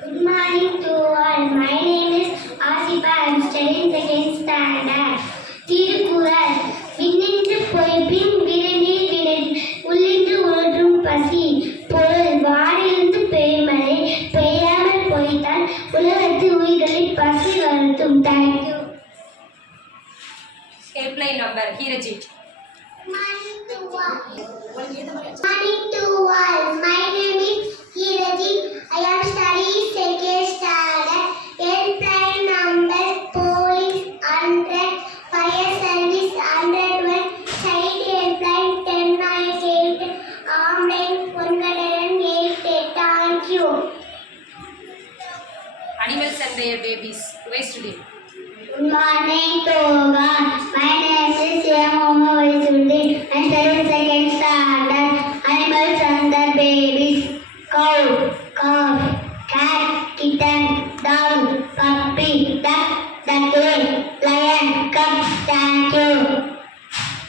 Good morning to all. My name is Asifa. I am studying second standard. Thirukkural விண்ணின்று பொய்ப்பின் விருநீர் வினை உள்ளின்று உணரும் பசி பொருள் வானிலிருந்து பெய்மழை பெய்யாமல் பொய்த்தால் உலகத்து உயிர்களில் பசி வருத்தும். Thank you. Helpline number Hirajit. Morning to all. Morning to all. My name is Hirajit. I am studying second standard. Helpline number police 100, fire service 101, child helpline 1098, armline 188. Thank you. Animals and their babies. Waste to live. Good morning to all. My name is Yamama Vaisuddin. I study second standard. Animals and their babies. Cow, calf, cat, kitten, dog, puppy, duck, duckling, lion, cub. Thank you.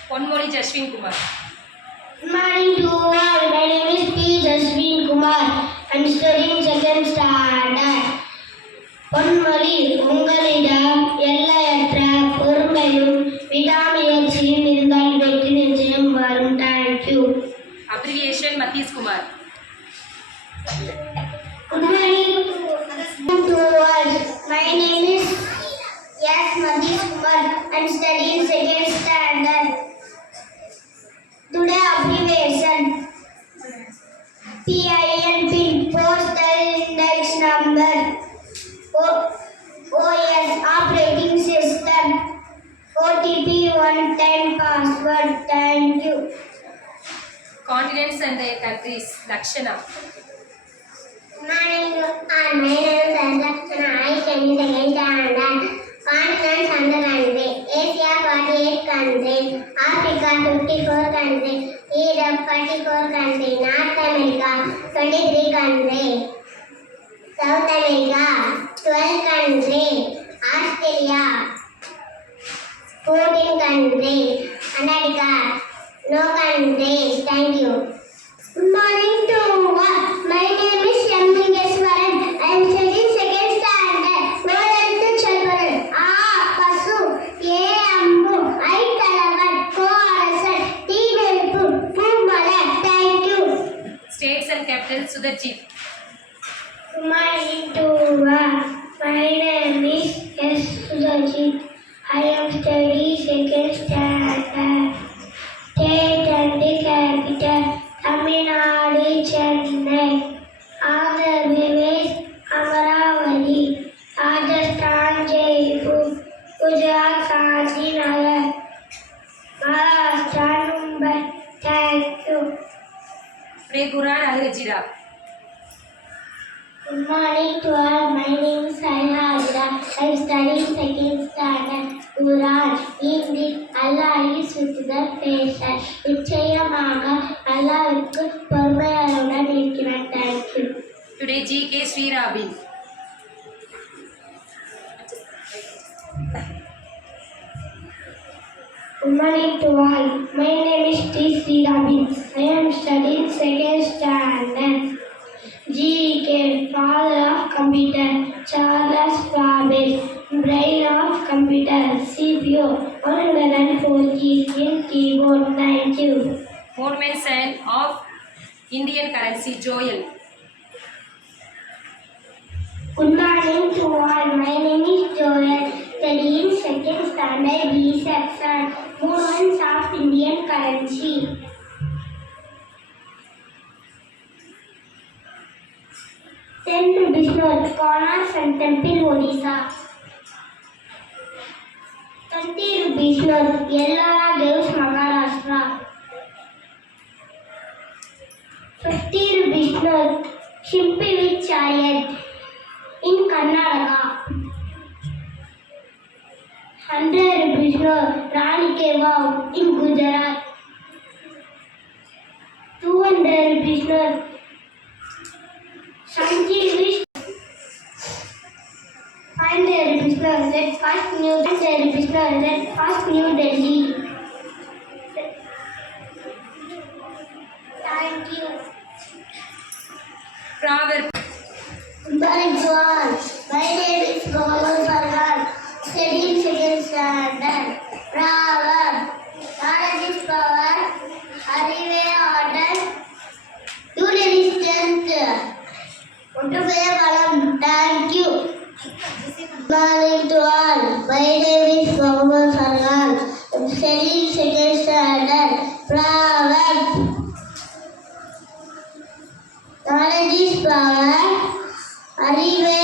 Ponmoli Jaswin Kumar. Good morning to all. My name is P. Jaswin Kumar. I am studying second standard. பொன்மொழி உங்களிடம் எல்லையற்ற பொறுமையும் விடாமுயற்சியும் இருந்தால் வெற்றி நிச்சயம் வரும். Thank you. Abbreviation Mathis Kumar. Good morning to all. My name is S. Mathis Kumar. I am studying second standard. Today abbreviation PIN postal index number. OS operating system. OTP 110 password. Thank you. Continents and their countries. Lakshana. Morning to all. My name is Lakshana. I study second standard. Continents and the country. Asia 48 countries. Africa 54 countries. Europe 44 countries. North America 23 countries. South America 12 countries. Australia 14 countries. Antarctica no countries. Thank you. Good morning to all. My name is Shammingeswaran. I am studying second standard. Modantu Chalvaran. A Pasu, A Ambu, I Talavan, Ko Arasan, T Velpu, Pumala. Thank you. States and capitals Sudarjit. Good morning to all. My name is S. Sudhajit. I am studying second standard. State and the capital Tamil Nadu, Chennai. Andhra Pradesh, Amaravati. Rajasthan, Jaipur. Gujarat, Gandhinagar. Maharashtra, Mumbai. Thank you. Pray Quran Al-Hijra. Good morning to all. My name is Saiha Ajra. I am studying second standard. Quran. Indeed, Allah is with the patient. நிச்சயமாக அல்லாஹ்விற்கு பொறுமையாளருடன் இருக்கிறார். Thank you. Today GK Sri Rabin. Good morning to all. My name is T. Srirabin. I am studying second standard. GK, father of computer, Charles Babbage, brain of computer, CPU, 104 keys in keyboard. Thank you. Foreman son of Indian currency Joel. Good morning to all. My name is Joel, studying second standard B section, movements of Indian currency. 10 rupees note, Konark Sun Temple, Odisha. 20 rupees note, Yellora Deus, Maharashtra. 50 rupees note, Shimpi with chariot in Karnataka. 100 rupees note, Rani Ki Vav in Gujarat. 200 rupees note, Sanjeev 500 rupees note, Red Fast New Delhi. Thank you. Proverb. Good morning to all. My name is Gomal Sargan, studying second standard. Proverb. Knowledge is power. அறிவே ஆற்றல். Union is strength. ஒற்றுமையே பலம். Thank you. Good morning to all. My name is Gomal Sargan, studying second standard. Proverb. Knowledge is power. அறிவே